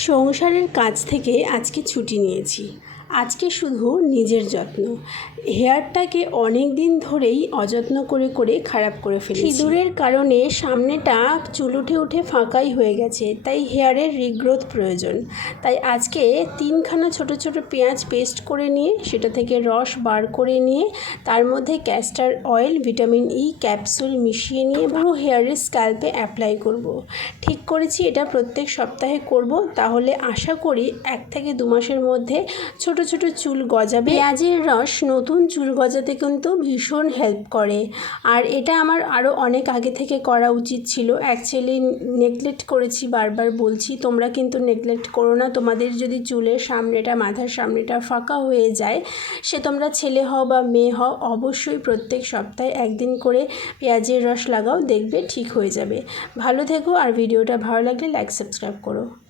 সংসারের কাজ থেকে আজকে ছুটি নিয়েছি। আজকে শুধু নিজের যত্ন। হেয়ারটাকে অনেক দিন ধরেই অযত্ন করে করে খারাপ করে ফেলেছি। সিঁদুরের কারণে সামনেটা চুল উঠে উঠে ফাঁকাই হয়ে গেছে, তাই হেয়ারের রিগ্রোথ প্রয়োজন। তাই আজকে তিনখানা ছোট ছোট পেঁয়াজ পেস্ট করে নিয়ে, সেটা থেকে রস বার করে নিয়ে, তার মধ্যে castor oil, vitamin E capsule মিশিয়ে নিয়ে পুরো হেয়ারের স্ক্যাল্পে অ্যাপ্লাই করব। ঠিক করেছি, এটা প্রত্যেক সপ্তাহে করব। তাহলে আশা করি এক থেকে দু মাসের মধ্যে ছোট ছোট চুল গজাবে। পেঁয়াজের রস নতুন চুল গজাতে কিন্তু ভীষণ হেল্প করে। আর এটা আমার আরও অনেক আগে থেকে করা উচিত ছিল। অ্যাকচুয়ালি নেগলেক্ট করেছি, বারবার বলছি, তোমরা কিন্তু নেগলেক্ট করো না। তোমাদের যদি চুলের সামনেটা, মাথার সামনেটা ফাঁকা হয়ে যায়, সে তোমরা ছেলে হও বা মেয়ে হও, অবশ্যই প্রত্যেক সপ্তাহে একদিন করে পেঁয়াজের রস লাগাও, দেখবে ঠিক হয়ে যাবে। ভালো থেকো আর ভিডিওটা ভালো লাগলে লাইক সাবস্ক্রাইব করো।